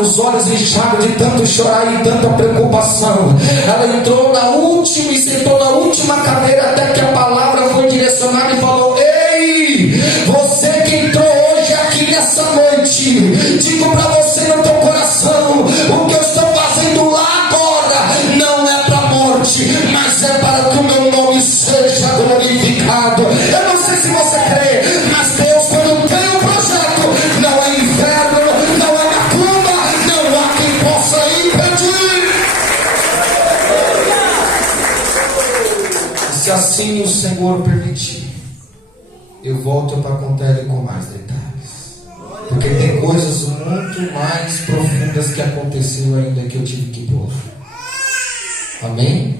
os olhos inchados de tanto chorar e tanta preocupação. Ela entrou na última e sentou na última cadeira até que a palavra foi direcionada e falou: ei, você que entrou hoje aqui nessa noite, digo para você no teu coração, o que eu estou fazendo lá agora não é para a morte, mas é para que o meu nome seja glorificado. Eu não sei se você crê, mas Deus, quando tem um projeto, não é inferno, não é macumba, não há quem possa impedir. Se assim o Senhor permitir, eu volto para contar ele com mais detalhes, porque tem coisas muito mais profundas que aconteceu ainda que eu tive que pôr. Amém?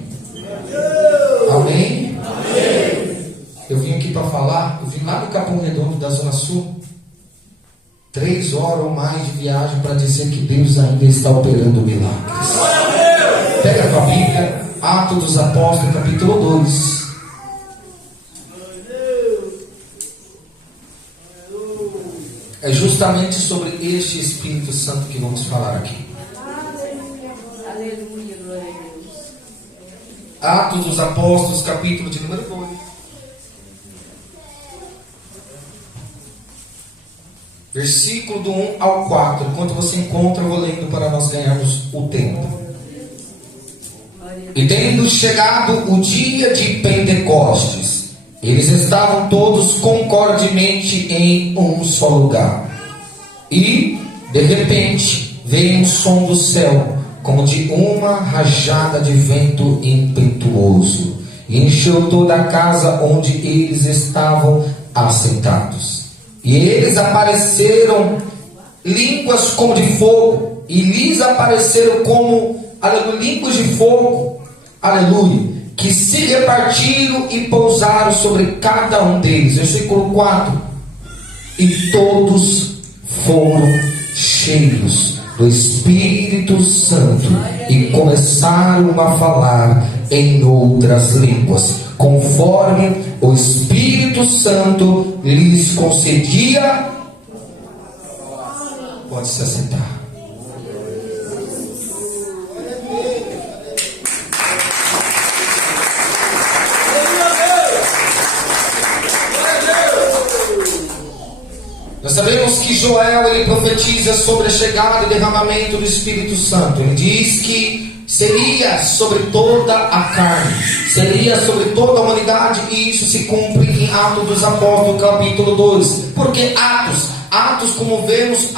Amém? Amém. Eu vim aqui para falar, eu vim lá no Capão Redondo da Zona Sul, 3 horas ou mais de viagem para dizer que Deus ainda está operando milagres. Pega a tua Bíblia, Atos dos Apóstolos, capítulo 2. É justamente sobre este Espírito Santo que vamos falar aqui. Aleluia, glória a Deus. Atos dos Apóstolos, capítulo de número 2. Versículo do 1 ao 4. Enquanto você encontra, eu vou lendo para nós ganharmos o tempo. E tendo chegado o dia de Pentecostes, eles estavam todos concordemente em um só lugar. E, de repente, veio um som do céu, como de uma rajada de vento impetuoso, e encheu toda a casa onde eles estavam assentados. E eles apareceram línguas como de fogo, e lhes apareceram como línguas de fogo, aleluia, que se repartiram e pousaram sobre cada um deles. Versículo 4. E todos foram cheios do Espírito Santo e começaram a falar em outras línguas, conforme o Espírito Santo lhes concedia. Pode se assentar. Nós sabemos que Joel, ele profetiza sobre a chegada e derramamento do Espírito Santo. Ele diz que seria sobre toda a carne, seria sobre toda a humanidade, e isso se cumpre em Atos dos Apóstolos, capítulo 2. Porque Atos, como vemos,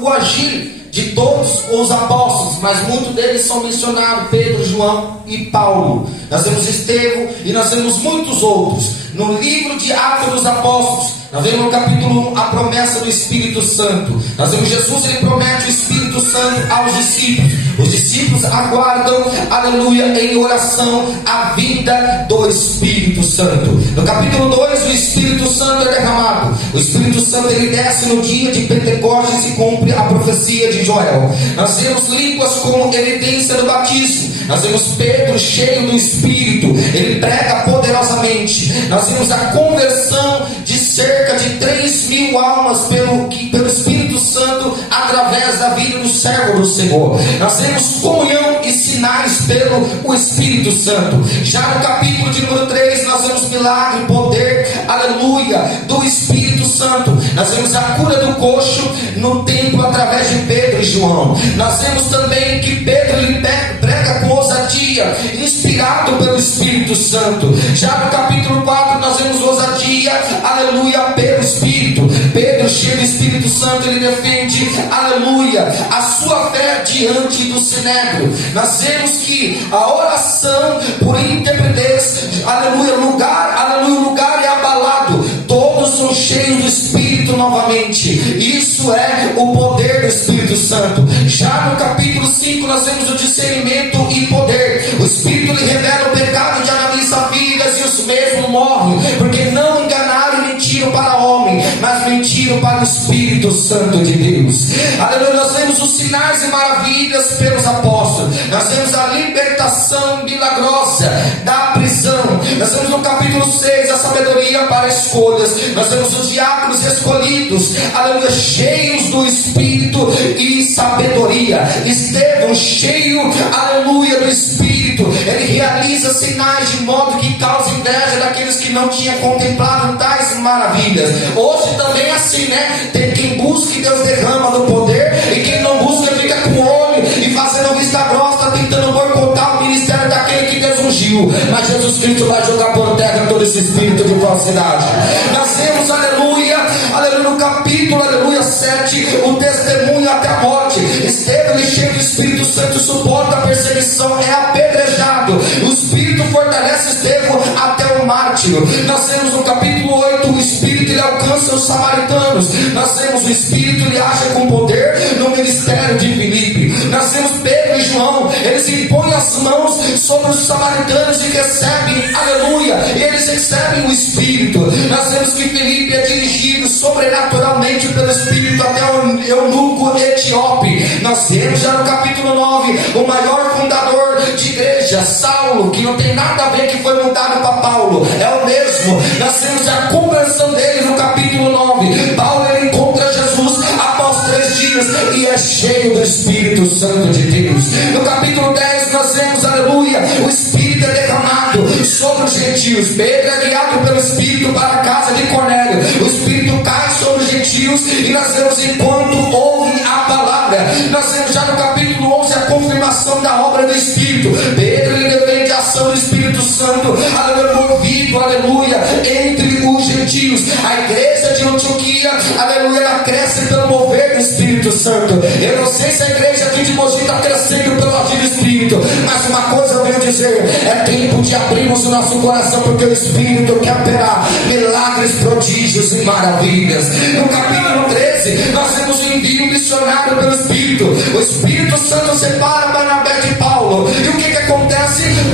o agir de todos os apóstolos, mas muitos deles são mencionados: Pedro, João e Paulo. Nós vemos Estevão e nós vemos muitos outros. No livro de Atos dos Apóstolos, nós vemos no capítulo 1 a promessa do Espírito Santo. Nós vemos Jesus, ele promete o Espírito Santo aos discípulos. Os discípulos aguardam, aleluia, em oração a vinda do Espírito Santo. No capítulo 2, o Espírito Santo é derramado. O Espírito Santo, ele desce no dia de Pentecostes e se cumpre a profecia de Joel. Nós vemos línguas como evidência do batismo. Nós vemos Pedro cheio do Espírito, ele prega poderosamente. Nós vemos a conversão de cerca de 3.000 almas pelo Espírito Santo, através da vida do servo do Senhor. Nós vemos comunhão e sinais pelo Espírito Santo. Já no capítulo de número 3, nós vemos milagre, poder, aleluia, do Espírito Santo. Nós vemos a cura do coxo no templo através de Pedro e João. Nós vemos também que Pedro, ele prega com ousadia, inspirado pelo Espírito Santo. Já no capítulo 4, nós vemos ousadia, aleluia, pelo Espírito. Pedro, cheio do Espírito Santo, ele defende, aleluia, a sua fé diante do Sinédrio. Nós vemos que a oração por intrepidez, aleluia, o lugar é abalado. Todos são cheios do Espírito novamente. Isso é o poder do Espírito Santo. Já no capítulo 5, nós vemos o discernimento e poder. O Espírito lhe revela o pecado de Ananias e Safira, e os mesmos morrem, porque não enganaram e mentiram mentiram para o homem, mas mentiram para o Espírito Santo de Deus. Aleluia. Nós vemos os sinais e maravilhas pelos apóstolos. Nós vemos a libertação milagrosa da prisão. Nós vemos no capítulo 6 a sabedoria para escolhas. Nós vemos os diáconos escolhidos, aleluia, cheios do Espírito e sabedoria. Estevão cheio, aleluia, do Espírito. Ele realiza sinais de modo que causa inveja daqueles que não tinham contemplado tais maravilhas. Hoje também é assim, né? Tem quem busca e Deus derrama no poder, e quem não busca fica com o olho e fazendo vista grossa, tentando boicotar o ministério daquele que Deus ungiu. Mas Jesus Cristo vai jogar por terra todo esse espírito de falsidade. Nós vemos, aleluia, aleluia, no capítulo, aleluia, 7, o testemunho até a morte. Estevão, cheio do Espírito Santo, suporta a perseguição, é apedrejado. O Espírito fortalece Estevão até o mártiro. Nós vemos no capítulo 8, o Espírito ele alcança os samaritanos. Nós vemos o Espírito ele age com poder no ministério de Filipe. Nós vemos Pedro e João, eles impõem as mãos sobre os samaritanos e recebem, aleluia, e eles recebem o Espírito. Nós vemos que Filipe é dirigido sobrenaturalmente pelo Espírito até o eunuco etíope. Nós vemos já no capítulo 9 o maior fundador de igreja, Saulo, que não tem nada a ver, que foi mudado para Paulo, é o mesmo. Nós temos a conversão dele no capítulo 9. Paulo ele encontra Jesus após 3 dias e é cheio do Espírito Santo de Deus. No capítulo 10 nós vemos, aleluia, o Espírito é derramado sobre os gentios. Pedro é guiado pelo Espírito para a casa de Cornélio. O Espírito cai sobre os gentios e nós vemos enquanto ouvem a palavra. Nós vemos já no capítulo 11 a confirmação da obra do Espírito. Pedro ele defende a ação do Espírito Santo, aleluia, movido, aleluia, entre os gentios. A igreja de Antioquia, aleluia, ela cresce pelo mover do Espírito Santo. Eu não sei se a igreja aqui de Mogi está crescendo pelo agir do Espírito, mas uma coisa eu venho dizer: é tempo de abrirmos o nosso coração, porque o Espírito quer operar milagres, prodígios e maravilhas. No capítulo 13 nós temos o envio missionário pelo Espírito. O Espírito Santo separa Barnabé de Paulo, e o que acontece?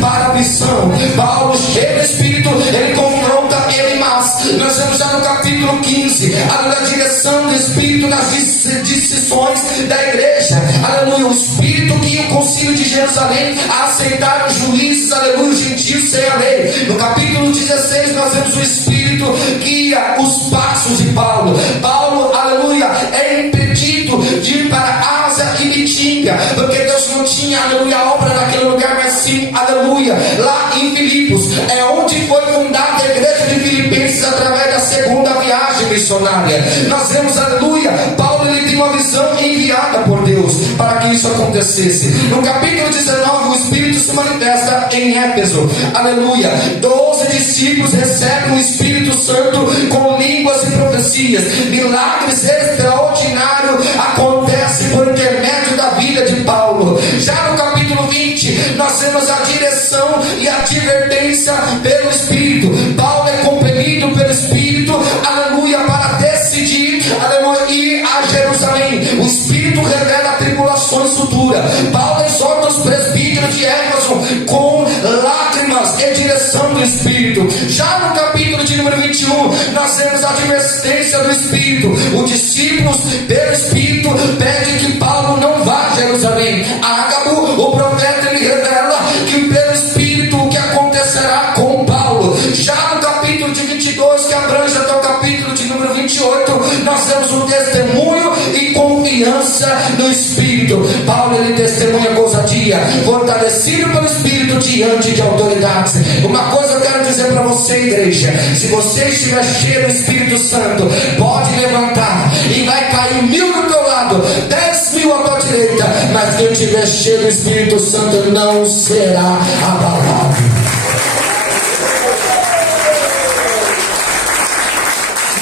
Para a missão. Paulo, cheio do Espírito, ele confronta ele, mas nós vemos já no capítulo 15 a direção do Espírito nas decisões da igreja, aleluia, o Espírito guia o concílio de Jerusalém a aceitar os juízes, aleluia, os gentios sem a lei. No capítulo 16 nós vemos o Espírito guia os passos de Paulo. Paulo, aleluia, é impedido de ir para Ásia e Bitínia, porque Deus não tinha, aleluia, obra naquele lugar, mas sim, aleluia, lá em Filipos, é onde foi fundada a igreja de Filipenses através da segunda viagem missionária. Nós vemos, aleluia, Paulo ele tem uma visão enviada por Deus para que isso acontecesse. No capítulo 19 o Espírito se manifesta em Éfeso, aleluia, 12 discípulos recebem o Espírito Santo com línguas e profecias. Milagres extraordinários acontecem por intermédio da vida de Paulo. Já no capítulo 20 nós temos a direção e a advertência pelo Espírito. Paulo é compelido pelo Espírito, aleluia, para decidir, aleluia, ir a Jerusalém. O Espírito revela tribulações futuras. Paulo exorta os presbíteros de Éfeso com lágrimas em direção do Espírito. Já no capítulo de número 21 nós temos a advertência do Espírito. Os discípulos pelo Espírito pedem que Paulo não vá a Jerusalém. Ágabo, o profeta, ele revela que pelo Espírito o que acontecerá com Paulo. Já no capítulo de 22, que abrange até o capítulo de número 28, nós temos o testemunho e confiança no Espírito. Paulo ele testemunha com ousadia, fortalecido pelo Espírito diante de autoridades. Uma coisa eu quero dizer para você, igreja: se você estiver cheio do Espírito Santo, pode levantar e vai cair 1000 do teu lado, 10.000 à tua direita, mas quem estiver cheio do Espírito Santo não será abalado.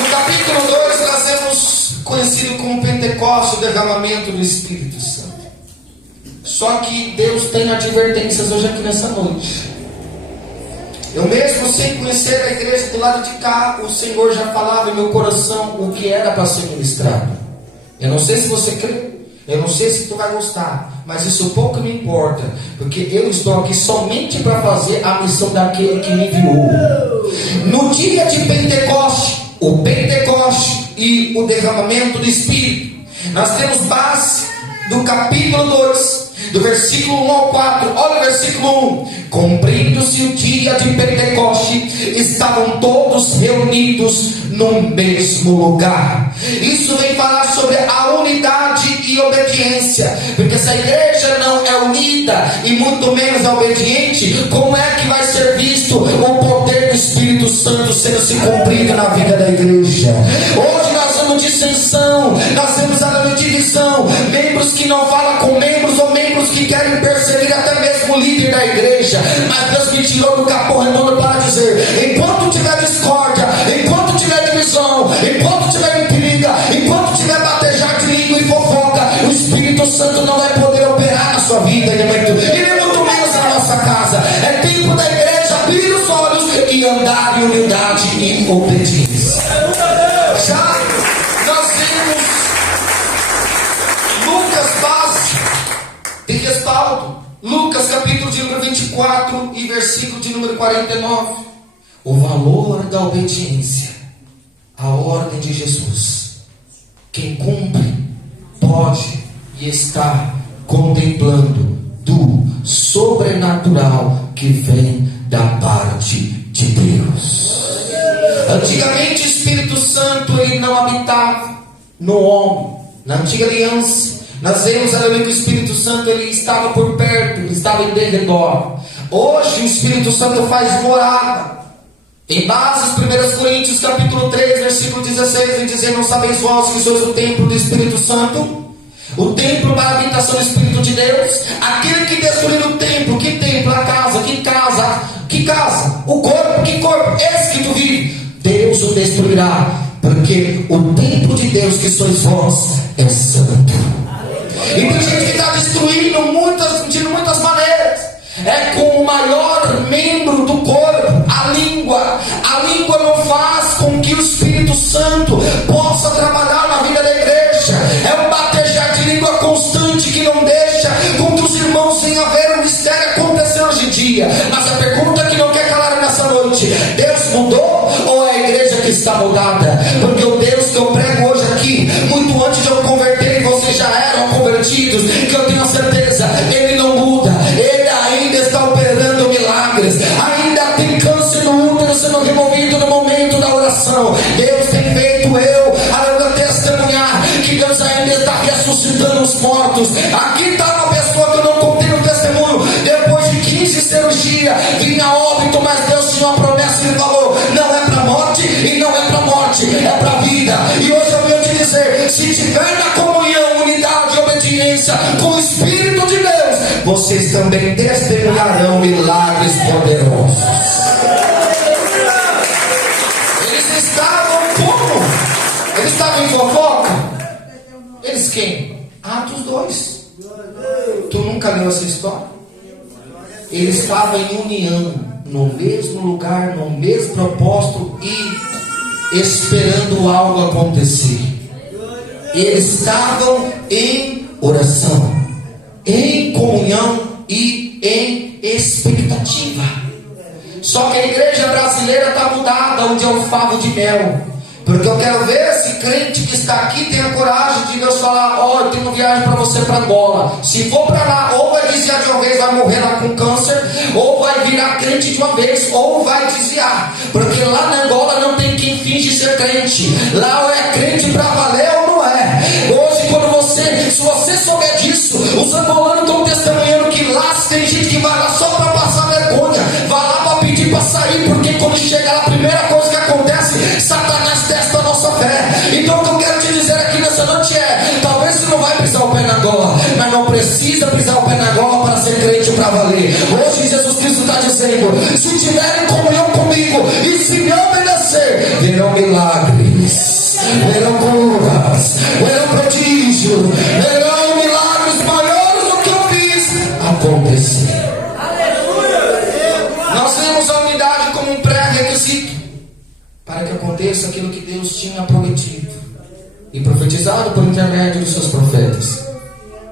No capítulo 2 nós temos conhecido como Pentecostes, o derramamento do Espírito Santo. Só que Deus tem advertências hoje aqui nessa noite. Eu mesmo, sem conhecer a igreja do lado de cá, o Senhor já falava em meu coração o que era para ser ministrado. Eu não sei se você crê, eu não sei se tu vai gostar, mas isso pouco me importa, porque eu estou aqui somente para fazer a missão daquele que me enviou. No dia de Pentecostes, o Pentecoste e o derramamento do Espírito. Nós temos base do capítulo 2, do versículo 1 ao 4. Olha o versículo 1. Cumprindo-se o dia de Pentecoste, estavam todos reunidos no mesmo lugar. Isso vem falar sobre a unidade e obediência, porque se a igreja não é unida e muito menos é obediente, como é que vai ser visto o poder do Espírito Santo sendo se cumprido na vida da igreja? Hoje nós vemos dissensão, nós vemos a divisão, membros que não falam com membros, ou membros que querem perseguir até mesmo o líder da igreja. Mas Deus me tirou do capô redondo para dizer: enquanto tiver discórdia, enquanto tiver divisão, enquanto tiver intriga, enquanto tiver batejar de língua e fofoca, o Espírito Santo não vai poder operar na sua vida, e muito menos na nossa casa. É tempo da igreja abrir os olhos e andar em unidade e obediência. Já nós temos Lucas base de respaldo. Lucas capítulo de número 24 e versículo de número 49. O valor da obediência à ordem de Jesus. Quem cumpre pode e está contemplando do sobrenatural que vem da parte de Deus. Antigamente o Espírito Santo ele não habitava no homem. Na antiga aliança nós vemos que o Espírito Santo ele estava por perto, ele estava em derredor. Hoje o Espírito Santo faz morada. Em base, 1 Coríntios capítulo 3, versículo 16, vem dizer: não sabeis vós que sois o templo do Espírito Santo? O templo para a habitação do Espírito de Deus. Aquele que destruir o templo, que templo? A casa, que casa? Que casa? O corpo, que corpo? Esse que tu vive, Deus o destruirá, porque o templo de Deus que sois vós é santo. E tem gente que está destruindo de muitas maneiras. É com o maior membro do corpo, a língua. A língua não faz com que o Espírito Santo possa trabalhar na vida da igreja. É um batejar de língua constante que não deixa com que os irmãos venham a ver o mistério acontecer hoje em dia. Mas a pergunta que não quer calar nessa noite: Deus mudou ou é a igreja que está mudada? Porque o Deus que eu prego hoje aqui, muito antes de eu converter, e vocês já eram convertidos, que eu tenho certeza, Ele não muda. Ele ainda está operando milagres. Ainda tem câncer no útero sendo removido no momento da oração. Deus tem feito a testemunhar que Deus ainda está ressuscitando os mortos. Aqui está uma pessoa que eu não contei no testemunho. Depois de 15 cirurgias, vinha óbito, mas Deus tinha uma promessa e Ele falou: não é para morte e não é para morte, é para vida. E hoje eu venho te dizer: se tiver na comunhão, unidade e obediência com o Espírito de Deus, vocês também testemunharão milagres poderosos. Eles estavam como? Eles estavam em fofoca? Eles quem? Atos 2. Tu nunca leu essa história? Eles estavam em união, no mesmo lugar, no mesmo propósito e esperando algo acontecer. Eles estavam em oração, em comunhão e em expectativa. Só que a igreja brasileira está mudada, onde é o favo de mel. Porque eu quero ver esse crente que está aqui tem a coragem de Deus falar: ó, eu tenho viagem para você para Angola. Se for para lá, ou vai desviar de uma vez, vai morrer lá com câncer, ou vai virar crente de uma vez, ou vai desviar. Porque lá na Angola não tem quem finge ser crente. Lá ou é crente para valer ou não é. Hoje, se você souber disso, os angolanos estão testemunhando que lá tem gente que vai lá só para passar vergonha, vai lá para pedir para sair, porque quando chega lá, a primeira coisa que acontece, Satanás testa a nossa fé. Então o que eu quero te dizer aqui nessa noite é: talvez você não vai pisar o pé na gola, mas não precisa pisar o pé na gola para ser crente para valer. Hoje Jesus Cristo está dizendo: se tiverem comunhão comigo e se me obedecer, verão milagres, verão curas, verão prodígio, verão milagres maiores do que eu fiz acontecer. Nós vemos a unidade como um pré-requisito para que aconteça aquilo que Deus tinha prometido e profetizado por intermédio dos seus profetas.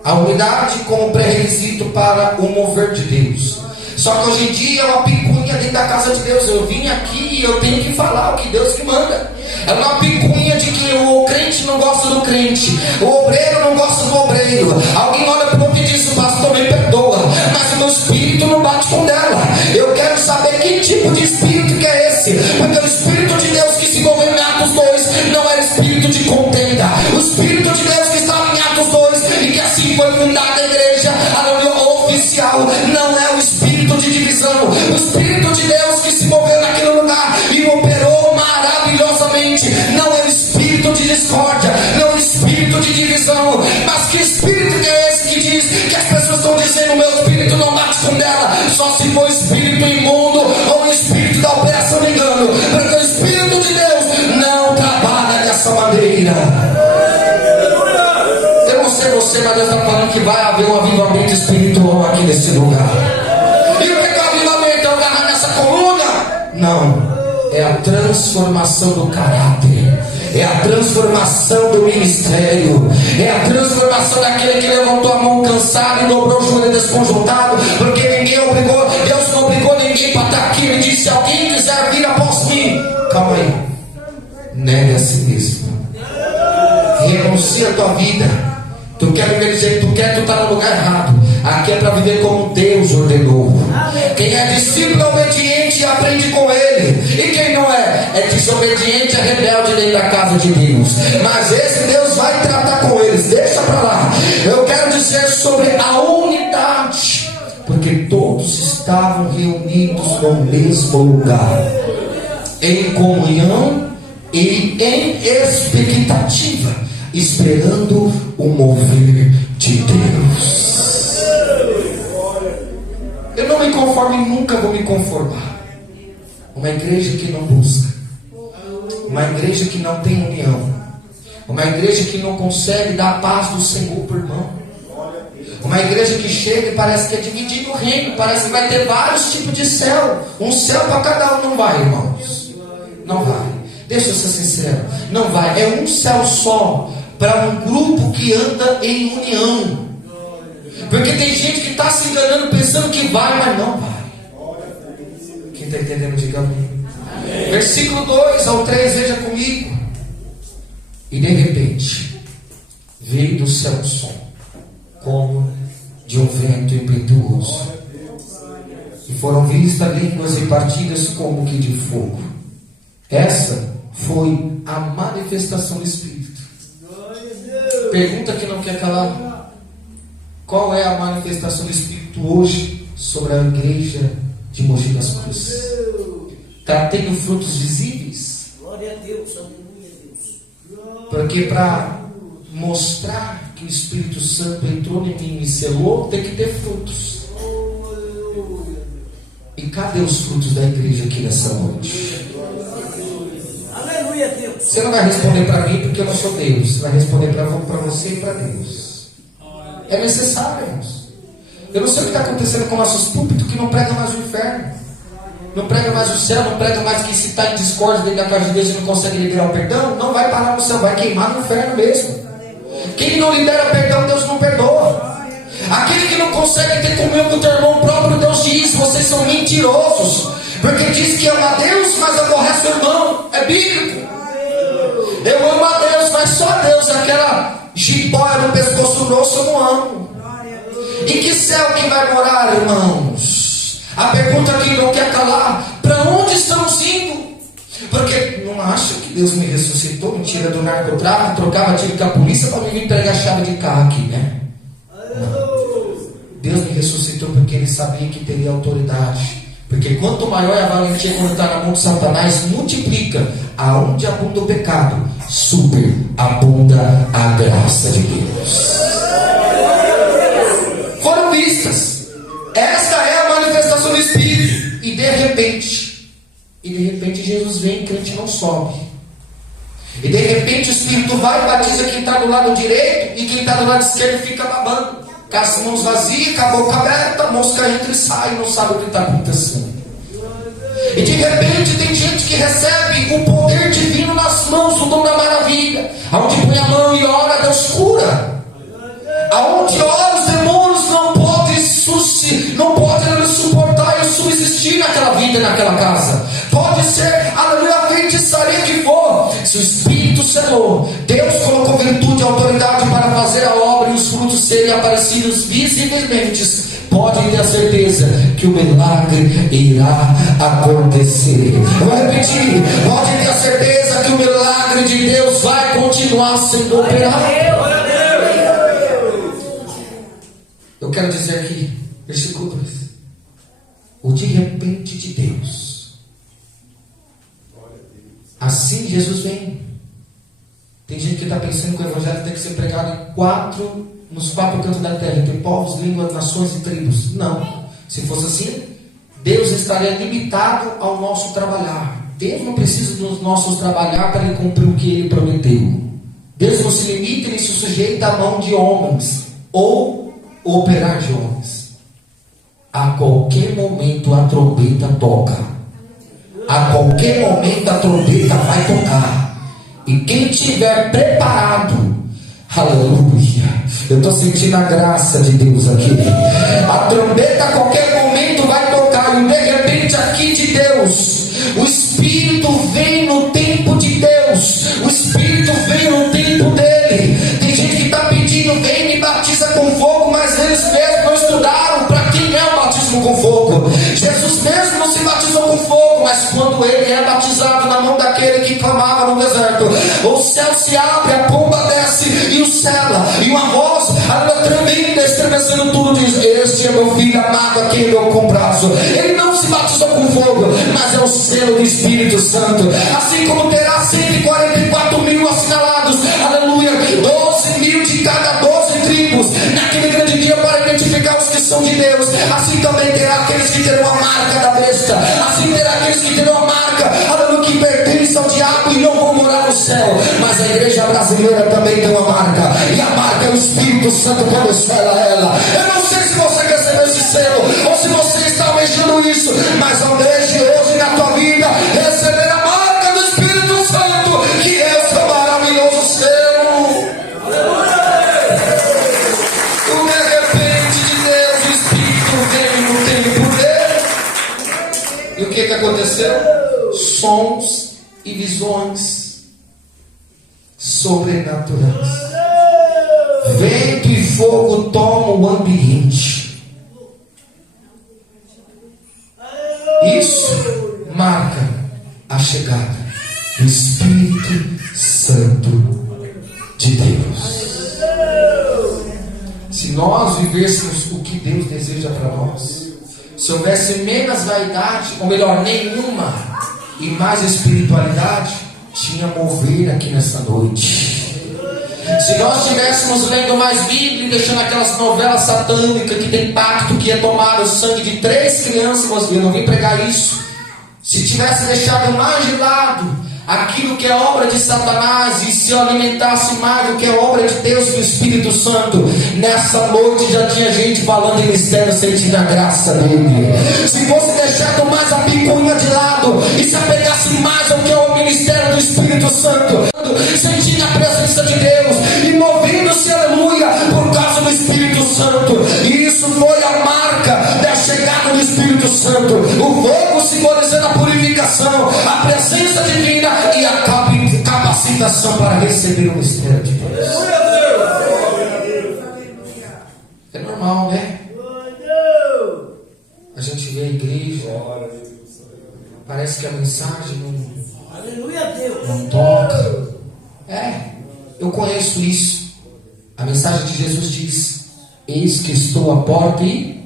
A unidade como pré-requisito para o mover de Deus. Só que hoje em dia é uma picuinha dentro da casa de Deus. Eu vim aqui e eu tenho que falar o que Deus me manda. É uma picuinha de que o crente não gosta do crente, o obreiro não gosta do obreiro. Alguém olha para o outro e diz: o pastor me perdoa, mas o meu espírito não bate com dela. Eu quero saber que tipo de espírito que é esse, porque o Espírito de Deus que se moveu em Atos 2 não era espírito de contenda. O Espírito de Deus que estava em Atos 2 e que assim foi fundada a igreja, aleluia, oficial, não é o espírito de divisão. O Espírito de Deus que se moveu naquele lugar e operou maravilhosamente não é o espírito de discórdia, não é o espírito de divisão. Mas que espírito que é esse que diz que as pessoas estão dizendo: o meu espírito não bate com dela? Só se for espírito imundo ou o espírito da operação de engano, porque o Espírito de Deus não trabalha dessa maneira. Eu não sei você, mas Deus está falando que vai haver um avivamento espiritual aqui nesse lugar. E o que é o avivamento? É o agarrar nessa coluna? Não, é a transformação do caráter, é a transformação do ministério, é a transformação daquele que levantou a mão cansado e dobrou o joelho desconjuntado, porque ninguém obrigou, Deus não obrigou ninguém para estar aqui. Ele disse: se alguém quiser vir após mim, calma aí, negue a si mesmo, renuncia a tua vida. Tu quer viver do jeito que tu quer, tu está no lugar errado. Aqui é para viver como Deus ordenou. Quem é discípulo é obediente e aprende com ele. E quem não é desobediente, é rebelde dentro da casa de Deus. Mas esse Deus vai tratar com eles. Deixa para lá. Eu quero dizer sobre a unidade, porque todos estavam reunidos no mesmo lugar, em comunhão e em expectativa, esperando o mover de Deus. Eu não me conformo e nunca vou me conformar. Uma igreja que não busca, uma igreja que não tem união, uma igreja que não consegue dar a paz do Senhor por irmão, uma igreja que chega e parece que é dividir o reino, parece que vai ter vários tipos de céu, um céu para cada um. Não vai, irmãos, não vai. Deixa eu ser sincero, não vai. É um céu só para um grupo que anda em união. Porque tem gente que está se enganando pensando que vai, mas não vai. Quem está entendendo, diga amém. Versículo 2 ao 3, veja comigo. E de repente veio do céu um som, como de um vento impetuoso, e foram vistas línguas repartidas como que de fogo. Essa foi a manifestação do Espírito. Pergunta que não quer calar: qual é a manifestação do Espírito hoje sobre a igreja de Mogi das Cruzes? Está tendo frutos visíveis? Glória a Deus, aleluia a Deus. Porque para mostrar que o Espírito Santo entrou em mim e me selou, tem que ter frutos. E cadê os frutos da igreja aqui nessa noite? Aleluia a Deus. Você não vai responder para mim porque eu não sou Deus. Você vai responder para você e para Deus. É necessário, irmãos. Eu não sei o que está acontecendo com nossos púlpitos que não pregam mais o inferno, não prega mais o céu, não prega mais que se está em discórdia dentro da casa de Deus e não consegue liberar o perdão, não vai parar no céu, vai queimar no inferno mesmo. Quem não libera perdão, Deus não perdoa. Aquele que não consegue ter comunhão com o teu irmão, próprio Deus diz: vocês são mentirosos, porque diz que ama a Deus, mas aborrece o irmão. É bíblico. Eu amo a Deus, mas só a Deus. Aquela jiboia do pescoço grosso eu não amo. Em que céu que vai morar, irmãos? A pergunta que não quer calar: para onde estamos indo? Porque não acha que Deus me ressuscitou, me tira do narcotráfico, trocava tiro com a polícia para me vir entregar a chave de carro aqui, né? Não. Deus me ressuscitou porque Ele sabia que teria autoridade. Porque quanto maior é a valentia quando está na mão de Satanás, multiplica. Aonde abunda o pecado, super abunda a graça de Deus. Foram vistas. Esta é a manifestação do Espírito. E de repente Jesus vem e crente não sobe. E de repente o Espírito vai e batiza quem está do lado direito, e quem está do lado esquerdo fica babando, com as mãos vazias, com a boca aberta, a mosca entra e sai, não sabe o que está acontecendo. E de repente tem gente que recebe o poder divino nas mãos, o dom da maravilha. Aonde põe a mão e ora, Deus cura. Aonde ora, os demônios não podem suportar e subsistir naquela vida, naquela casa. Pode ser, aleluia, a feitiçaria que for. selou. Deus colocou virtude e autoridade para fazer a obra e os frutos serem aparecidos visivelmente. Podem ter a certeza que o milagre irá acontecer. Eu vou repetir. Podem ter a certeza que o milagre de Deus vai continuar sendo operado. Eu quero dizer aqui, versículo 2: o de repente de Deus. Assim Jesus vem. Tem gente que está pensando que o evangelho tem que ser pregado nos quatro cantos da terra, entre povos, línguas, nações e tribos. Não. Se fosse assim, Deus estaria limitado ao nosso trabalhar. Deus não precisa dos nossos trabalhar para Ele cumprir o que Ele prometeu. Deus não se limita nem se sujeita à mão de homens ou operar de homens. A qualquer momento a trombeta toca. A qualquer momento a trombeta vai tocar. E quem estiver preparado, aleluia, eu estou sentindo a graça de Deus aqui. A trombeta a qualquer momento vai tocar. E de repente aqui de Deus, o Espírito vem no tempo de Deus. O Espírito vem no tempo dele. Tem gente que está pedindo, vem me batiza com fogo, mas eles mesmos não estudaram para quem é o batismo com fogo. Jesus mesmo não se batizou com fogo, mas quando ele é batizado na mão daquele que clamava no deserto, o céu se abre, a pomba desce e o cela, e uma voz, a tremenda, estremecendo tudo, diz: este é meu filho amado, a quem eu comprazo. Ele não se batizou com fogo, mas é o selo do Espírito Santo. Assim como terá 144 mil assinalados, aleluia, 12 mil de cada 12 tribos, naquele grande dia, para identificar os que são de Deus. Assim também terá aqueles que terão a marca da besta. Assim terá aqueles que terão a marca, aleluia, que pertence ao diabo e não vão morar no céu. Mas a igreja brasileira também tem uma marca, e a marca é o Espírito Santo quando sela ela. Eu não sei se você quer receber esse selo, ou se você está almejando isso, mas almeje hoje na tua vida receber a marca do Espírito Santo, que é o seu maravilhoso selo. O de repente de Deus, o Espírito vem no tempo dele. E o que aconteceu? Sons e visões sobrenaturais. Vento e fogo tomam o ambiente. Isso marca a chegada do Espírito Santo de Deus. Se nós vivêssemos o que Deus deseja para nós, se houvesse menos vaidade, ou melhor, nenhuma, e mais espiritualidade, tinha mover aqui nessa noite. Se nós estivéssemos lendo mais Bíblia e deixando aquelas novelas satânicas que tem pacto que ia tomar o sangue de 3 crianças, eu não vim pregar isso. Se tivesse deixado mais de lado aquilo que é obra de Satanás e se alimentasse mais do que é obra de Deus e do Espírito Santo, nessa noite já tinha gente falando em mistério, sentindo a graça dele. Se fosse deixado mais a picuinha de lado e se apegasse mais ao que é o ministério do Espírito Santo, sentindo a presença de Deus e movendo-se, aleluia, por causa do Espírito Santo. E isso foi a marca da chegada do Espírito Santo. O fogo simbolizando a purificação, a presença divina e a capacitação para receber o mistério de Deus. É normal, né? A gente vê a igreja, parece que a mensagem não toca. Eu conheço isso. A mensagem de Jesus diz: eis que estou à porta e...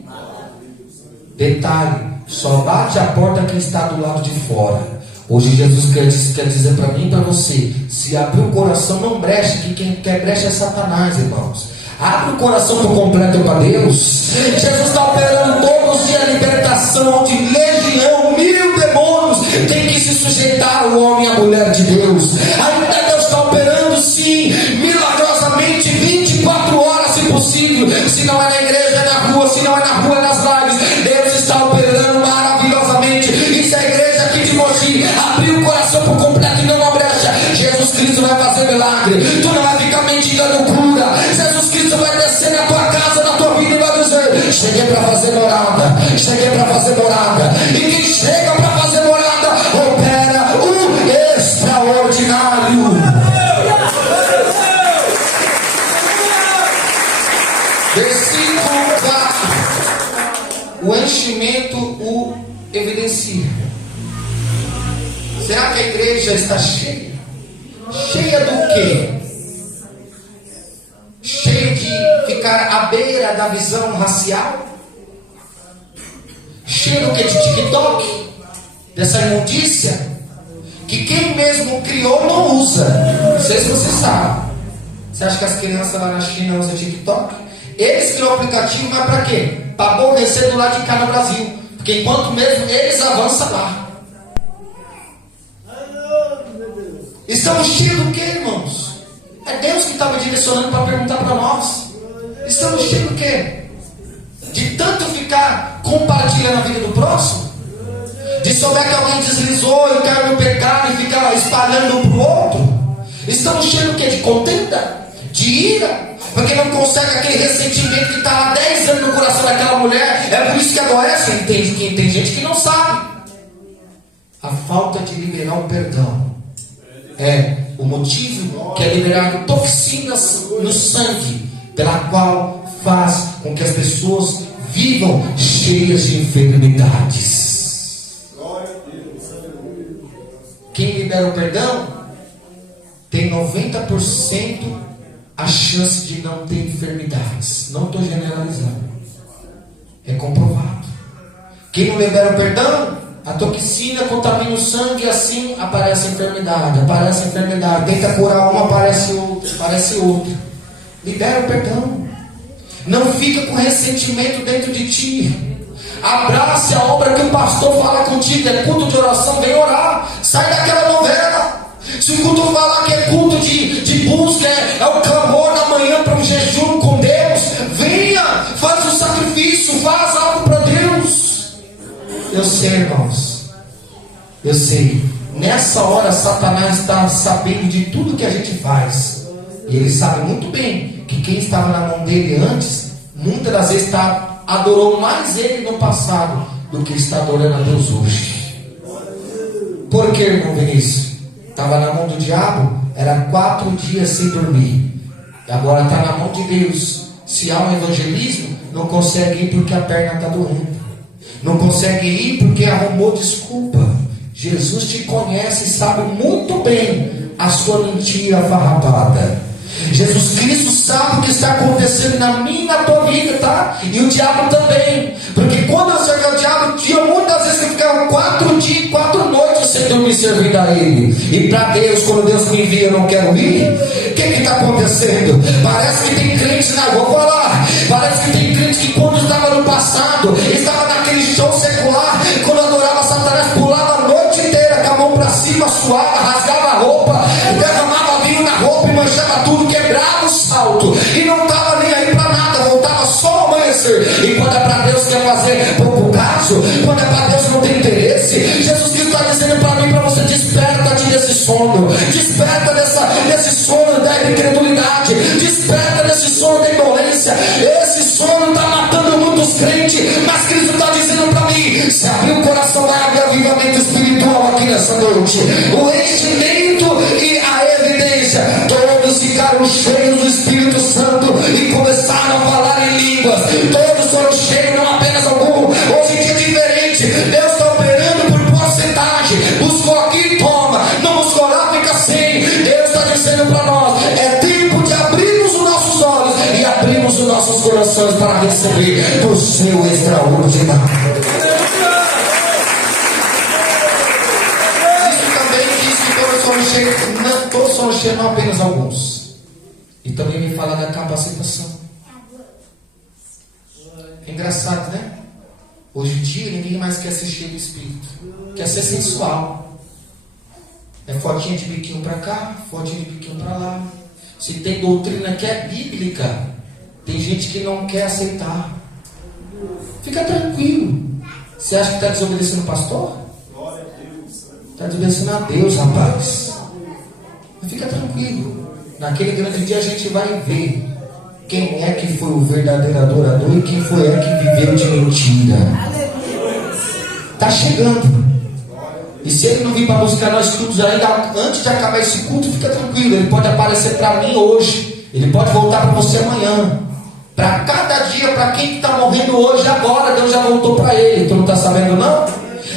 Detalhe, só bate a porta quem está do lado de fora. Hoje Jesus quer dizer para mim e para você: se abrir o coração, não breche, que quem quer brecha é Satanás, irmãos. Abre o coração por completo para Deus. Jesus está operando todos os dias a libertação de legião, 1000 demônios. Tem que se sujeitar o homem e a mulher de Deus. Ainda Deus está operando, sim, milagrosamente, 24 horas se possível. Se não é na igreja, é na rua. Se não é na rua, é nas lives. Deus está operando maravilhosamente. E se a igreja aqui de Mogi abrir o coração por completo e não uma brecha, Jesus Cristo vai fazer milagre. Tu não vai ficar mendigando cura. Jesus Cristo vai descer na tua casa, na tua vida, e vai dizer: cheguei para fazer morada. Cheguei para fazer morada. E quem chega para fazer morada opera o extraordinário. o enchimento o evidencia. Será que a igreja está cheia? Cheia do quê? Cheia de ficar à beira da visão racial? Cheia do que? De TikTok? Dessa imundícia? Que quem mesmo criou não usa. Não sei se você sabe. Você acha que as crianças lá na China usam TikTok? Eles criam o aplicativo, mas para quê? Para aborrecer do lado de cá no Brasil. Porque enquanto mesmo eles avançam lá. Estamos cheios do que, irmãos? É Deus que está me direcionando para perguntar para nós. Estamos cheios do que? De tanto ficar compartilhando a vida do próximo? De souber que alguém deslizou e caiu no pecado e ficar espalhando um para o outro? Estamos cheios do que? De contenda? De ira? Porque não consegue aquele ressentimento que está há 10 anos no coração daquela mulher. É por isso que adoece. Tem gente que não sabe. A falta de liberar o perdão é o motivo que é liberado toxinas no sangue, pela qual faz com que as pessoas vivam cheias de enfermidades. Quem libera o perdão tem 90% a chance de não ter enfermidades. Não estou generalizando, é comprovado. Quem não libera o perdão, a toxina contamina o sangue e assim aparece a enfermidade. Tenta curar uma, aparece outra. Libera o perdão. Não fica com ressentimento dentro de ti. Abrace a obra que o pastor fala contigo. É culto de oração, vem orar. Sai daquela novela. Se o culto falar que é culto de busca, é o clamor da manhã para um jejum com Deus, venha, faz um sacrifício, faz algo para Deus. Eu sei, irmãos, eu sei. Nessa hora Satanás está sabendo de tudo que a gente faz. E ele sabe muito bem que quem estava na mão dele antes, muitas das vezes adorou mais ele no passado do que está adorando a Deus hoje. Por que, irmão Vinícius? Estava na mão do diabo, era 4 dias sem dormir. E agora está na mão de Deus. Se há um evangelismo, não consegue ir porque a perna está doendo. Não consegue ir porque arrumou desculpa. Jesus te conhece e sabe muito bem a sua mentira farrapada. Jesus Cristo sabe o que está acontecendo na minha e na tua vida, tá? E o diabo também. Porque quando eu servi ao diabo, tinha muitas vezes que ficava 4 dias, 4 noites sem dormir servindo a Ele. E para Deus, quando Deus me envia, eu não quero ir. O que está acontecendo? Parece que tem crente na rua, vou falar. Parece que tem crente que quando estava no passado, estava naquele show secular, quando adorava Satanás, pulava a noite inteira com a mão para cima, suava, rasgava a roupa, derramava vinho na roupa e manchava tudo, quebrava o salto e não estava nem aí para nada, voltava só ao amanhecer. E quando é para Deus quer fazer pouco caso, quando é para Deus não tem interesse, Jesus Cristo está dizendo para mim, para você: desperta-te desse sono, desperta desse sono da incredulidade, desperta desse sono da indolência. Esse sono está matando muitos crentes, mas Cristo está dizendo para mim: se abrir o coração, vai haver avivamento espiritual aqui nessa noite. O enchimento e a evidência. Todos ficaram cheios do Espírito Santo e começaram a falar em línguas. Todos foram cheios, não apenas algum. Hoje em dia é diferente. Deus está operando por porcentagem. Buscou aqui, toma. Não buscou lá, fica sem. Deus está dizendo para nós: é tempo de abrirmos os nossos olhos e abrirmos os nossos corações para receber do seu extraordinário. Todos são cheios, não apenas alguns. E também me fala da capacitação. É engraçado, né? Hoje em dia ninguém mais quer ser cheio do Espírito, quer ser sensual. É fotinha de biquinho para cá, fotinha de biquinho para lá. Se tem doutrina que é bíblica, tem gente que não quer aceitar. Fica tranquilo. Você acha que está desobedecendo o pastor? Está desobedecendo a Deus, rapaz. Fica tranquilo. Naquele grande dia a gente vai ver quem é que foi o verdadeiro adorador e quem foi que viveu de mentira. Está chegando. E se ele não vir para buscar nós todos ainda antes de acabar esse culto, fica tranquilo. Ele pode aparecer para mim hoje. Ele pode voltar para você amanhã. Para cada dia, para quem está morrendo hoje, agora, Deus já voltou para ele. Tu não está sabendo não?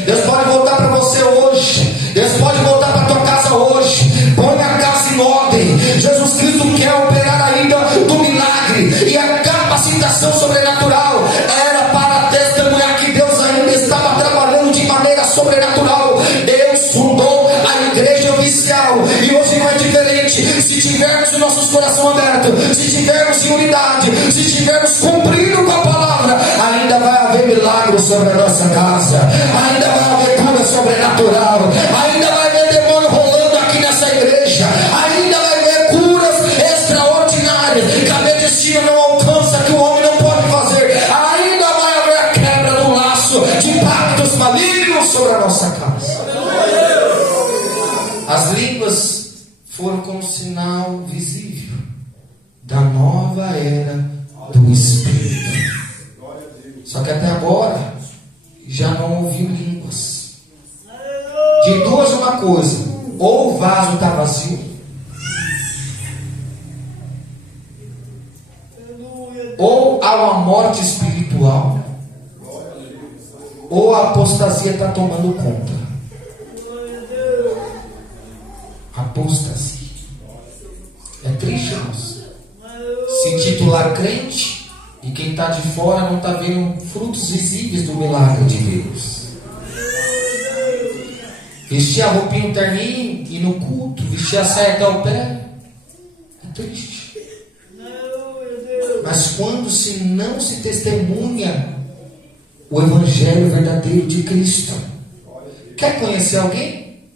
Deus pode voltar para você hoje. Deus pode voltar para tua casa hoje. Põe a casa em ordem. Jesus Cristo quer operar ainda do milagre. E a capacitação sobrenatural era para testemunhar que Deus ainda estava trabalhando de maneira sobrenatural. Deus fundou a igreja oficial. E hoje não é diferente. Se tivermos os nossos corações abertos, se tivermos em unidade, se tivermos cumprido com a palavra, ainda vai haver milagres sobre a nossa casa. Ainda vai haver cura sobrenatural. Ainda vai haver demônio rolando aqui nessa igreja. Ainda vai haver curas extraordinárias que a medicina não alcança, que o homem não pode fazer. Ainda vai haver a quebra do laço de pactos malignos sobre a nossa casa. As línguas foram como sinal visível da nova era do Espírito. Só que até agora já não ouviu línguas. De duas uma coisa: ou o vaso está vazio, ou há uma morte espiritual, ou a apostasia está tomando conta. Apostasia. É triste, irmãos. Se titular crente e quem está de fora não está vendo frutos visíveis do milagre de Deus. Vestir a roupinha, um terninho e no culto, vestir a saia até o pé, é triste. Mas quando não se testemunha o evangelho verdadeiro de Cristo, quer conhecer alguém?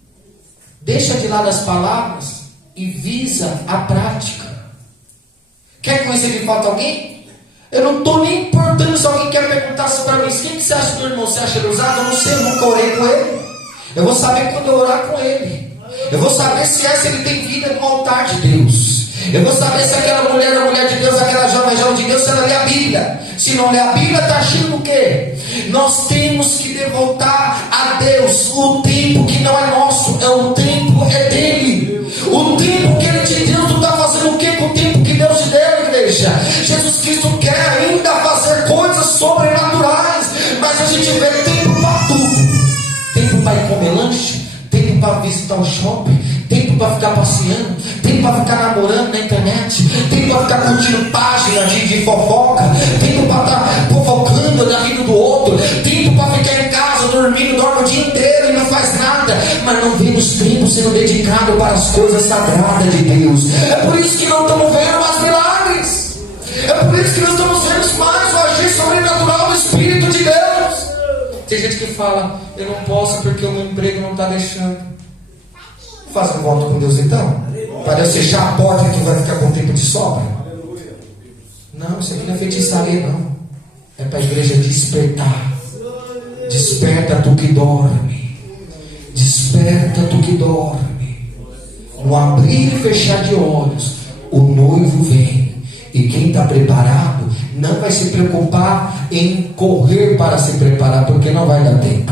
Deixa de lado as palavras e visa a prática. Quer conhecer de fato alguém? Eu não estou nem importando se alguém quer perguntar para mim: quem que você acha do irmão? Você acha ele usado? Eu não sei, eu nunca orei com ele. Eu vou saber quando eu orar com ele. Eu vou saber se ele tem vida no altar de Deus. Eu vou saber se aquela mulher é a mulher de Deus, aquela jovem é jovem de Deus, se ela lê a Bíblia. Se não lê a Bíblia, está achando o quê? Nós temos que devoltar a Deus o tempo que não é nosso. O tempo é dele. O tempo que ele te deu, tu está fazendo o quê com o tempo que Deus te deu, igreja? Jesus Cristo quer ainda fazer coisas sobrenaturais, mas a gente vê tempo para tudo. Tempo para ir comer lanche, tempo para visitar o shopping, tempo para ficar passeando, tempo para ficar namorando na internet, tempo para ficar curtindo página de fofoca, tempo para estar fofocando da vida do outro, tempo para ficar em casa dormindo, dorme o dia inteiro e não faz nada, mas não vemos tempo sendo dedicado para as coisas sagradas de Deus. É por isso que não estamos vendo mais milagres. É por isso que não estamos vendo mais o agir sobrenatural do Espírito de Deus. Tem gente que fala: eu não posso porque o meu emprego não está deixando. Faça um voto com Deus então, para Deus fechar a porta que vai ficar com tempo de sobra. Não, isso aqui não é feitiçaria não. É para a igreja despertar. Desperta tu que dorme. Desperta tu que dorme. No abrir e fechar de olhos, o noivo vem. E quem está preparado não vai se preocupar em correr para se preparar, porque não vai dar tempo.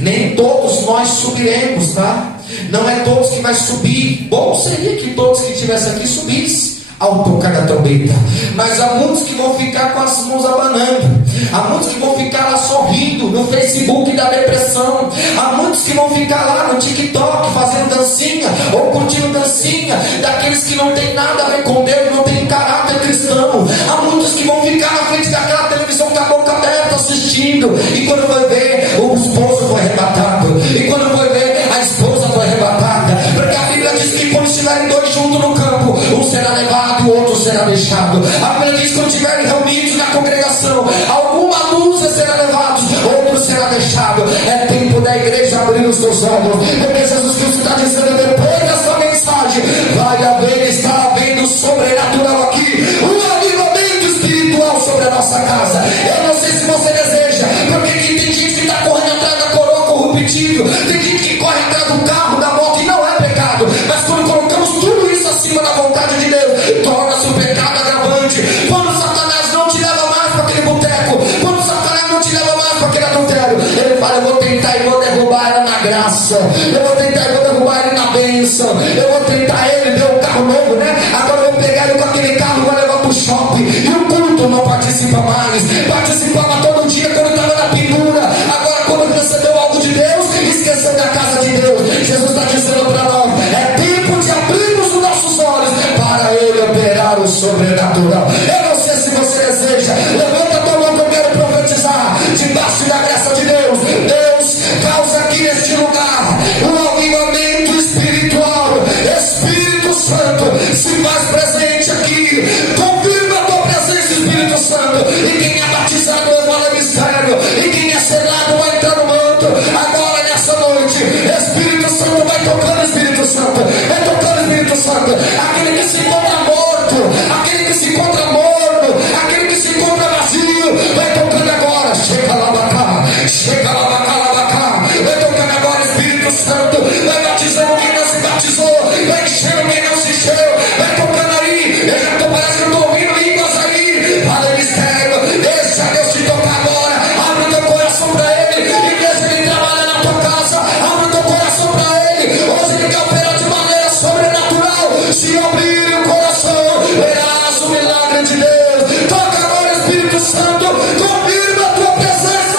Nem todos nós subiremos, tá? Não é todos que vai subir. Bom seria que todos que estivessem aqui subissem ao tocar da trombeta, mas há muitos que vão ficar com as mãos abanando, há muitos que vão ficar lá sorrindo no Facebook da depressão, há muitos que vão ficar lá no TikTok fazendo dancinha ou curtindo dancinha daqueles que não tem nada a ver com Deus, não tem caráter cristão. Há muitos que vão ficar na frente daquela televisão com a boca aberta assistindo, e quando vai ver, o esposo foi arrebatado, e quando vai ver, a esposa foi arrebatada, porque a Bíblia diz que quando estiverem dois juntos no campo, um será levado e o outro será deixado. A Bíblia diz que quando estiverem reunidos na congregação, alguma dúzia será levada, outro será deixado. É tempo da igreja abrir os seus olhos, porque Jesus Cristo está dizendo: depois dessa mensagem vai haver, está havendo sobrenatural aqui, um avivamento espiritual sobre a nossa casa. Eu não sei se você deseja, porque aqui tem gente que está correndo atrás da coroa corruptível, tem gente que corre atrás do carro, da moto, e não é pecado, mas quando colocamos tudo isso acima da vontade de Deus, torna-se um pecado agravante. Quando Satanás não te leva mais para aquele boteco, quando Satanás não te leva mais para aquele adultério, ele fala: eu vou tentar e vou derrubar ela na graça, eu vou tentar e vou derrubar ele na bênção, eu vou tentar, ele deu um carro novo, né? Agora eu vou pegar ele com aquele carro e vou levar para o shopping, e o culto culto não participa mais. Participava todo dia quando estava na pintura. Agora quando recebeu algo de Deus, esqueceu da casa de Deus. Jesus está dizendo para nós, é tempo de abrirmos os nossos olhos para Ele operar o sobrenatural. Eu não sei se você deseja, levanta a tua mão que eu quero profetizar, debaixo da graça de Deus. Deus causa aqui neste lugar um avivamento espiritual. Espírito Santo se faz presente aqui. Confirma a tua presença, Espírito Santo. E quem é batizado leva mistério, e quem é selado vai entrar no manto. Agora nessa noite, Espírito Santo vai tocando, Espírito Santo vai tocando, Espírito Santo. Aquele que se encontra morto, aquele que se encontra morto, aquele que se encontra vazio, vai tocando agora. Chega lá, bacá, chega lá, bacá, vai tocando agora, Espírito Santo. Vai batizando quem não se batizou, vai enchendo quem não se encheu, vai tocando aí. Eu já tô, parece que eu tô ouvindo línguas aí. Fala mistério, deixa Deus te tocar agora. Abre teu coração pra Ele, e deixa Ele trabalhar na tua casa. Abre teu coração pra Ele. Hoje Ele quer operar de maneira sobrenatural. Se abrir o coração, verás o milagre de Deus. Toca agora, Espírito Santo, confirma a tua presença.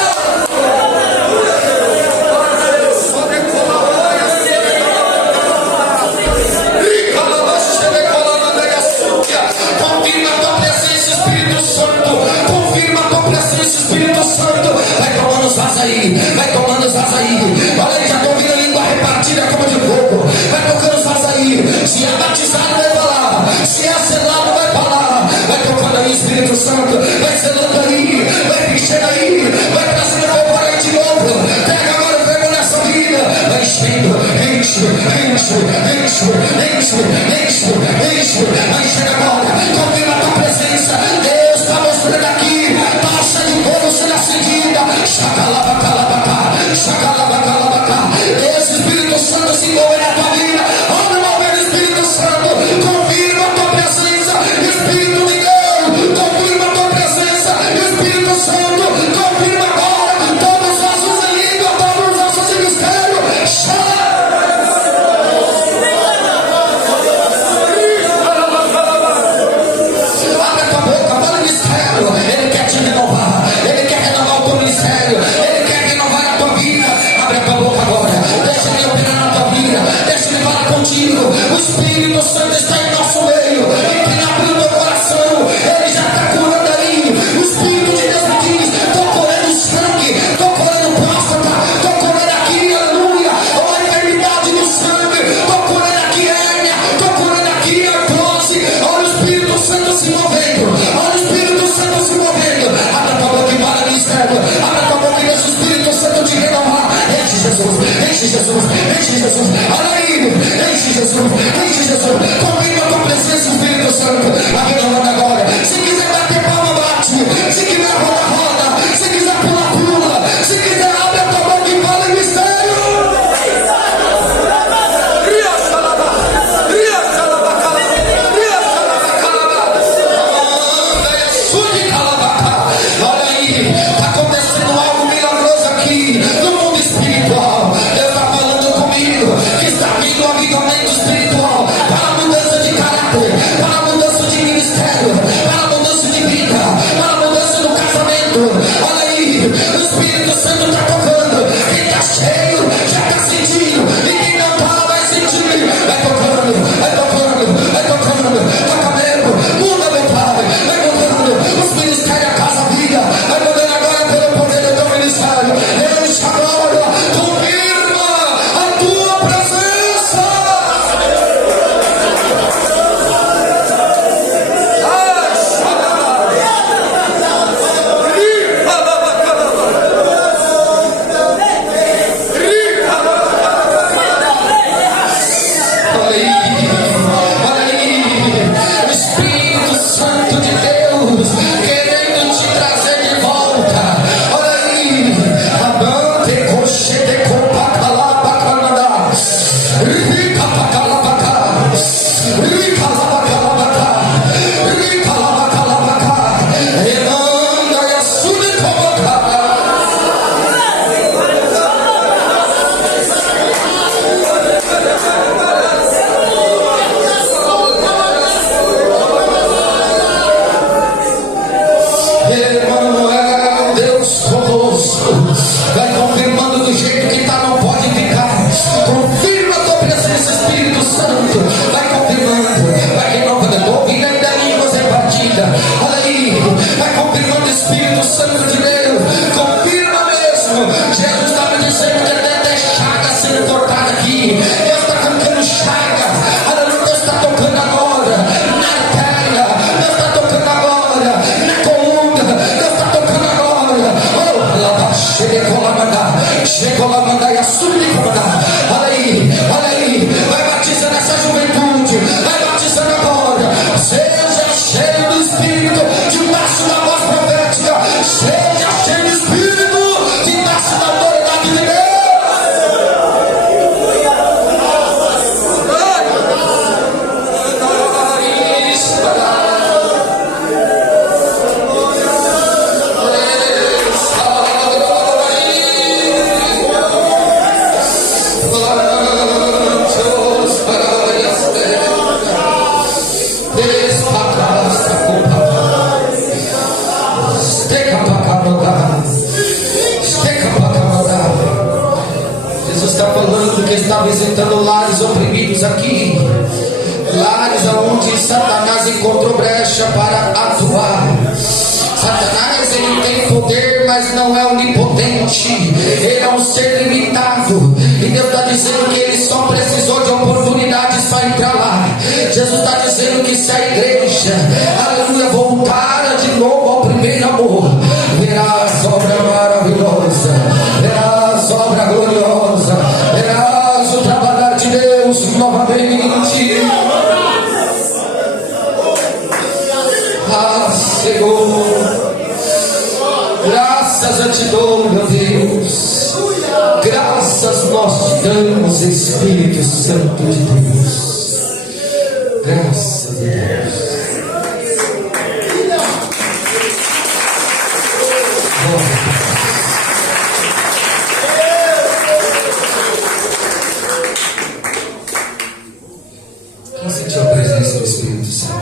Confirma a tua presença, Espírito Santo. Confirma a tua presença, Espírito Santo. Vai tomando os vasos aí, vai tomando os vasos aí. Olha aí, já estou ouvindo a língua repartida como de fogo. Vai tocando os vasos aí. Se é batizado, vai falar. Se é selado, vai falar. Vai tocando aí, Espírito Santo. Vai selando aí, vai enchendo aí, vai trazendo fogo aí de novo. Pega agora o fogo nessa vida. Vai enchendo, enche, enche, enche, enche, enche, enche. Vai enchendo agora. Confirma a tua presença. Deus está mostrando aqui. Taça de fogo sendo acendida. Chacalabacalabacá, chacalabacalabacá. Esse Espírito Santo se envolve na tua vida. Abre uma vez, Espírito Santo. Confirma a tua presença, Espírito de Deus. Confirma a tua presença, Espírito Santo. Confirma agora. Todos os ossos em língua, todos os ossos em mistério. poderoso. Vai confirmando do jeito que está, não pode ficar. Confirma a tua presença, Espírito Santo. Vai confirmando, vai renovando. Estou ouvindo ainda línguas repartidas. Olha aí, vai confirmando, Espírito Santo de Deus. Confirma mesmo. Jesus estava dizendo que até chaga sendo cortada aqui. Deus está arrancando chaga. Aleluia, Deus está tocando agora na artéria. Deus está tocando agora na coluna. Deus está tocando agora. Oh, chegou lá mandar e assume de comandar. Olha aí, vai batizando essa juventude. Vai batizando agora. Seja cheio do Espírito, debaixo da voz profética. Seja cheio do Espírito, debaixo da autoridade de Deus. Jesus está falando que está visitando lares oprimidos aqui, lares onde Satanás encontrou brecha para atuar. Satanás, ele tem poder, mas não é onipotente. Ele é um ser limitado. E Deus está dizendo que ele só precisou de oportunidades para entrar lá. Jesus está dizendo que se a igreja, aleluia, voltar de novo ao primeiro amor, verás obra maravilhosa, verás obra gloriosa, verás o trabalhar de Deus novamente. Ah, Senhor, graças a Ti dou, meu Deus. Graças nós te damos, Espírito Santo de Deus. Graças a Deus. Quem sentiu a presença do Espírito Santo?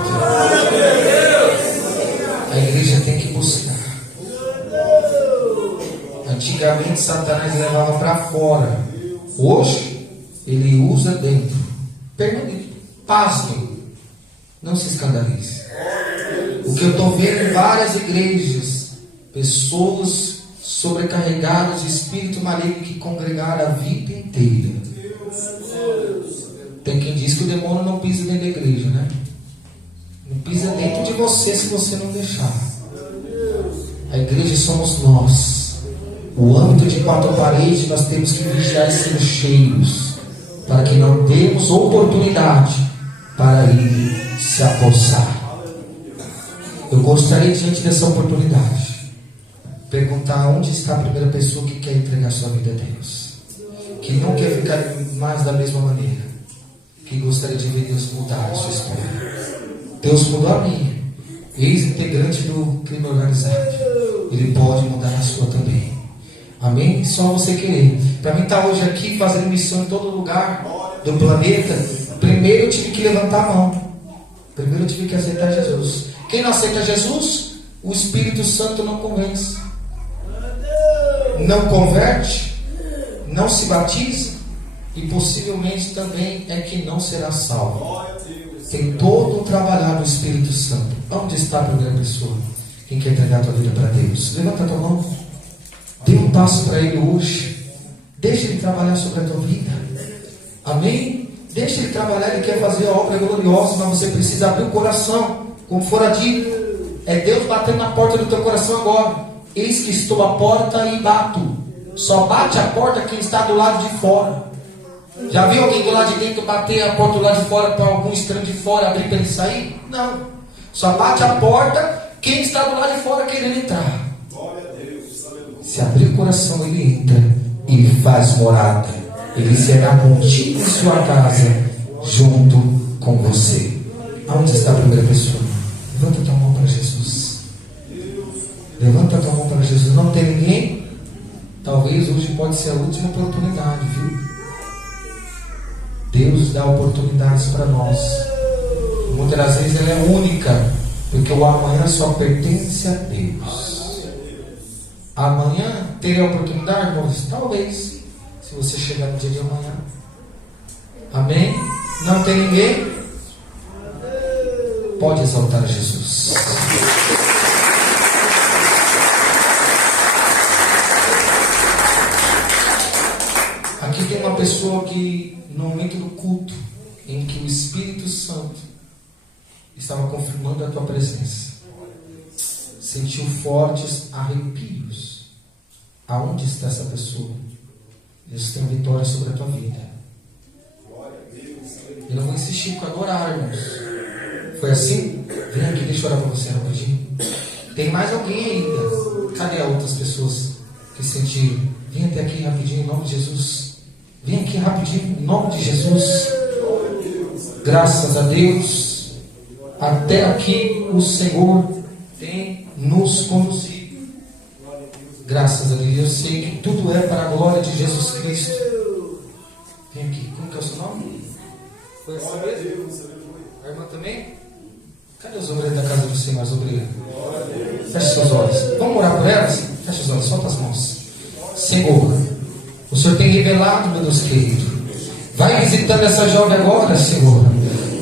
A igreja tem que buscar. Antigamente Satanás levava para fora. Hoje ele usa dentro. Pergunte, pasme, não se escandalize. O que eu estou vendo em várias igrejas, pessoas sobrecarregadas de espírito maligno que congregaram a vida inteira. Tem quem diz que o demônio não pisa dentro da igreja, né? Não pisa dentro de você se você não deixar. A igreja somos nós. O âmbito de quatro paredes, nós temos que vigiar e ser cheios, para que não demos oportunidade para ele se apossar. Eu gostaria, diante dessa oportunidade, perguntar onde está a primeira pessoa que quer entregar sua vida a Deus, que não quer ficar mais da mesma maneira, que gostaria de ver Deus mudar a sua história. Deus mudou a minha, ex-integrante do crime organizado. Ele pode mudar a sua também. Amém? Só você querer. Para mim estar hoje aqui fazendo missão em todo lugar do planeta, primeiro eu tive que levantar a mão. Primeiro eu tive que aceitar Jesus. Quem não aceita Jesus, o Espírito Santo não convence, não converte, não se batiza e possivelmente também é que não será salvo. Tem todo o trabalhar do Espírito Santo. Onde está a primeira pessoa? Quem quer entregar a tua vida para Deus? Levanta a tua mão. Dê um passo para Ele hoje. Deixa Ele trabalhar sobre a tua vida. Amém? Deixa Ele trabalhar. Ele quer fazer a obra gloriosa, mas você precisa abrir o coração. Como fora dito, é Deus batendo na porta do teu coração agora. Eis que estou à porta e bato. Só bate a porta quem está do lado de fora. Já viu alguém do lado de dentro bater a porta do lado de fora para algum estranho de fora abrir para ele sair? Não. Só bate a porta quem está do lado de fora querendo entrar. Se abrir o coração, ele entra e faz morada. Ele será contigo em sua casa, junto com você. Aonde está a primeira pessoa? Levanta a tua mão para Jesus. Levanta a tua mão para Jesus. Não tem ninguém? Talvez hoje pode ser a última oportunidade, viu? Deus dá oportunidades para nós. Muitas das vezes ela é única, porque o amanhã só pertence a Deus. Amanhã teria a oportunidade, irmãos? Talvez, se você chegar no dia de amanhã. Amém? Não tem ninguém? Pode exaltar Jesus. Aqui tem uma pessoa que, no momento do culto, em que o Espírito Santo estava confirmando a tua presença, sentiu fortes arrepios. Aonde está essa pessoa? Deus tem vitória sobre a tua vida. Eu não vou insistir porque adorar, irmãos. Foi assim? Vem aqui, deixa eu orar para você rapidinho. Tem mais alguém ainda? Cadê as outras pessoas que sentiram? Vem até aqui rapidinho, em nome de Jesus. Vem aqui rapidinho, em nome de Jesus. Graças a Deus, até aqui o Senhor tem nos conduzido. Graças a Deus, eu sei que tudo é para a glória de Jesus Cristo. Vem aqui, como que é o seu nome? Foi assim mesmo? A irmã também? Cadê os obreiros da casa do Senhor, as obreiras? Feche seus olhos. Vamos orar por elas? Feche os olhos, solta as mãos. Senhor, o Senhor tem revelado, meu Deus querido. Vai visitando essa jovem agora, Senhor.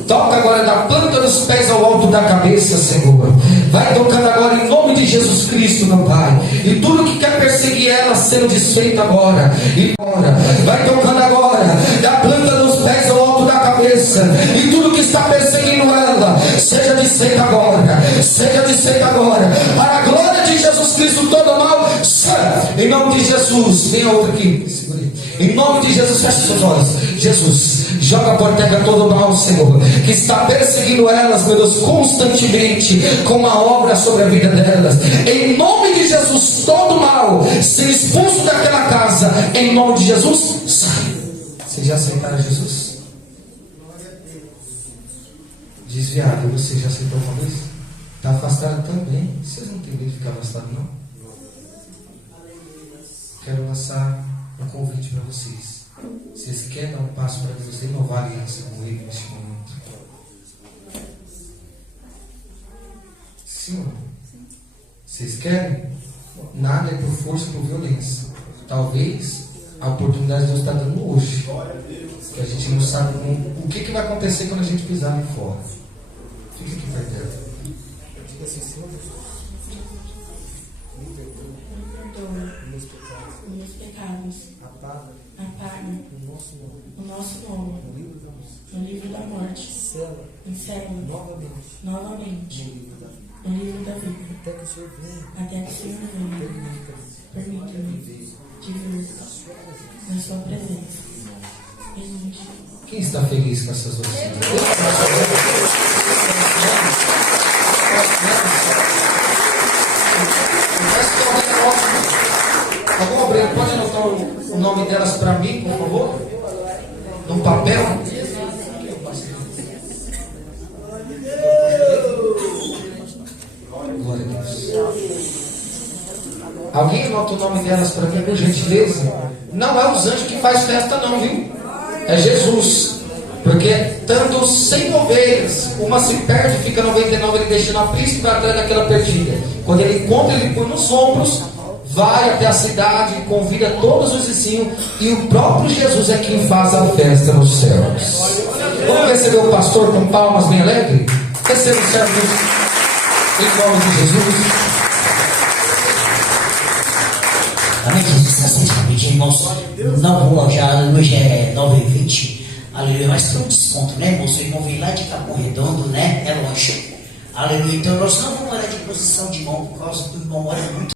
Toca agora da planta dos pés ao alto da cabeça, Senhor. Vai tocando agora em nome de Jesus Cristo, meu Pai. E tudo que quer perseguir ela sendo desfeito agora. E agora, vai tocando agora da planta dos pés ao alto da cabeça. E tudo que está perseguindo ela, seja desfeito agora. Seja desfeito agora. Para a glória de Jesus Cristo, todo mal, em nome de Jesus. Vem a outra aqui. Em nome de Jesus, feche seus olhos. Jesus, joga por terra todo o mal, Senhor, que está perseguindo elas, meu Deus, constantemente, com uma obra sobre a vida delas. Em nome de Jesus, todo mal ser expulso daquela casa. Em nome de Jesus, sai. Vocês já aceitaram Jesus? Desviado, você já aceitou uma vez? Está afastado também. Vocês não têm medo de ficar afastado, não? Quero lançar um convite para vocês. Vocês querem dar um passo para você renovar a aliança com Ele neste momento? Sim ou não? Vocês querem? Nada é por força, por violência. Talvez a oportunidade Deus está dando hoje. Que a gente não sabe o que vai acontecer quando a gente pisar ali fora. Fica aqui perto dela. Diga assim, Senhor. Meus pecados, apaga o nosso nome no livro da morte, insere novamente no livro da vida, até que o Senhor venha, permita-me de vir na sua presença. Quem está feliz com essas orações? Algum obreiro pode anotar o nome delas para mim, por favor? No papel? Glória a Deus. Alguém anota o nome delas para mim, por gentileza? Não é os anjos que faz festa não, viu? É Jesus. Porque tanto 100 ovelhas, uma se perde, fica 99, ele deixa na pista para atrás daquela perdida. Quando ele encontra, ele põe nos ombros, vai até a cidade, convida todos os vizinhos, e o próprio Jesus é quem faz a festa nos céus. Vamos receber o pastor com palmas bem alegre? Receba o servo em nome de Jesus. Amém, Jesus, aceite rapidinho, irmãos. Não vou já, hoje é 9h20. Aleluia, mas tem um desconto, né, irmãos? O irmão vem lá de Capão Redondo, né? É lógico. Aleluia, então nós não vamos orar de posição de mão, por causa do irmão ora muito.